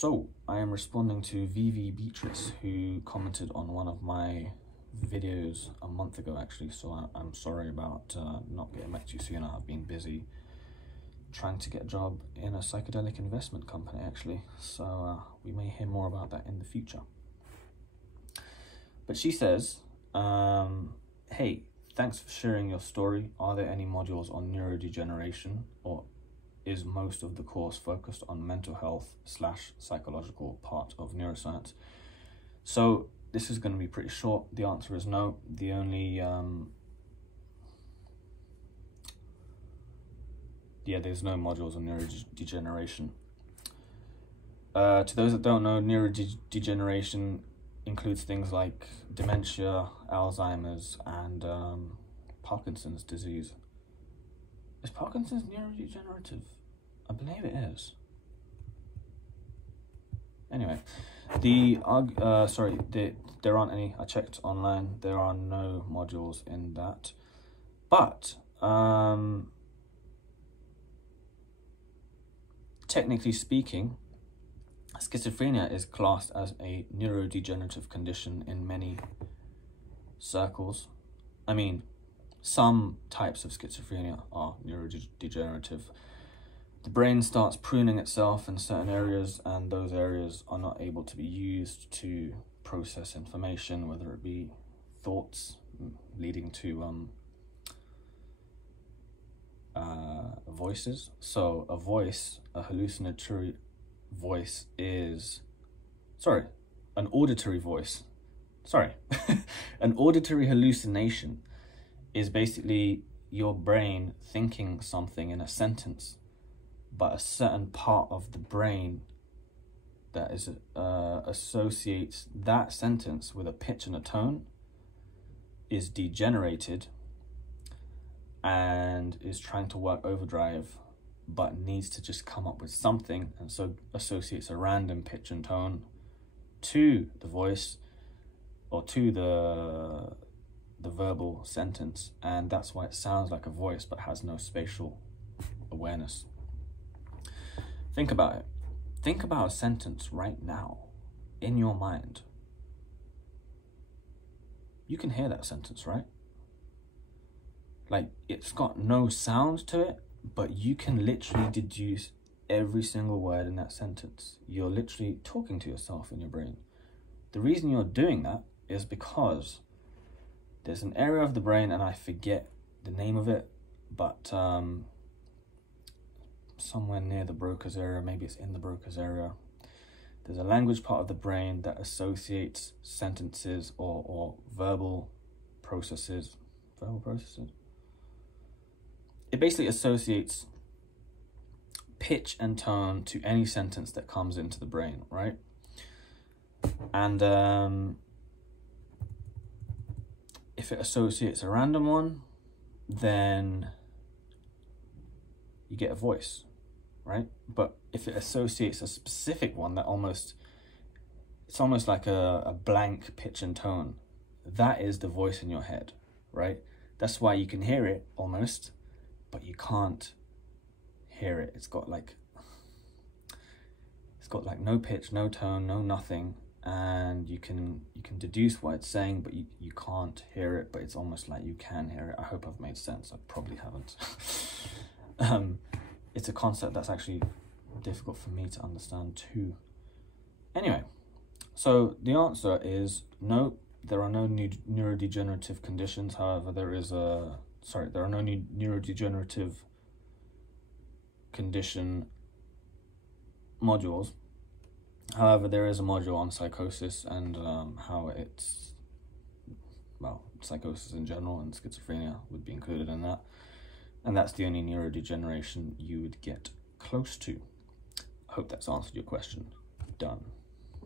So, I am responding to VV Beatrice, who commented on one of my videos a month ago, actually. So I'm sorry about not getting back to you sooner. I've been busy trying to get a job in a psychedelic investment company, actually. So we may hear more about that in the future. But she says, hey, thanks for sharing your story. Are there any modules on neurodegeneration, or is most of the course focused on mental health / psychological part of neuroscience? So this is going to be pretty short. The answer is no. The only there's no modules on neurodegeneration. To those that don't know, neurodegeneration includes things like dementia, Alzheimer's, and Parkinson's disease. Is Parkinson's neurodegenerative? I believe it is. Anyway, there aren't any. I checked online. There are no modules in that. But technically speaking, schizophrenia is classed as a neurodegenerative condition in many circles. I mean, some types of schizophrenia are neurodegenerative. The brain starts pruning itself in certain areas, and those areas are not able to be used to process information, whether it be thoughts leading to voices. So a hallucinatory voice is, an auditory voice. An auditory hallucination is basically your brain thinking something in a sentence, but a certain part of the brain that is associates that sentence with a pitch and a tone is degenerated and is trying to work overdrive, but needs to just come up with something, and so associates a random pitch and tone to the voice or to the verbal sentence, and that's why it sounds like a voice but has no spatial awareness. Think about it. Think about a sentence right now in your mind. You can hear that sentence, right? Like, it's got no sound to it, but you can literally deduce every single word in that sentence. You're literally talking to yourself in your brain. The reason you're doing that is because there's an area of the brain, and I forget the name of it, but somewhere near the Broca's area, maybe it's in the Broca's area, there's a language part of the brain that associates sentences or verbal processes. It basically associates pitch and tone to any sentence that comes into the brain, right? And if it associates a random one, then you get a voice, right? But if it associates a specific one that it's almost like a blank pitch and tone, that is the voice in your head, right? That's why you can hear it almost, but you can't hear it. It's got like no pitch, no tone, no nothing, and you can deduce what it's saying, but you can't hear it, but it's almost like you can hear it. I hope I've made sense. I probably haven't. It's a concept that's actually difficult for me to understand too. Anyway, so the answer is no, there are no neurodegenerative conditions. However, there are no neurodegenerative condition modules. However, there is a module on psychosis and how psychosis in general, and schizophrenia would be included in that. And that's the only neurodegeneration you would get close to. I hope that's answered your question. Done.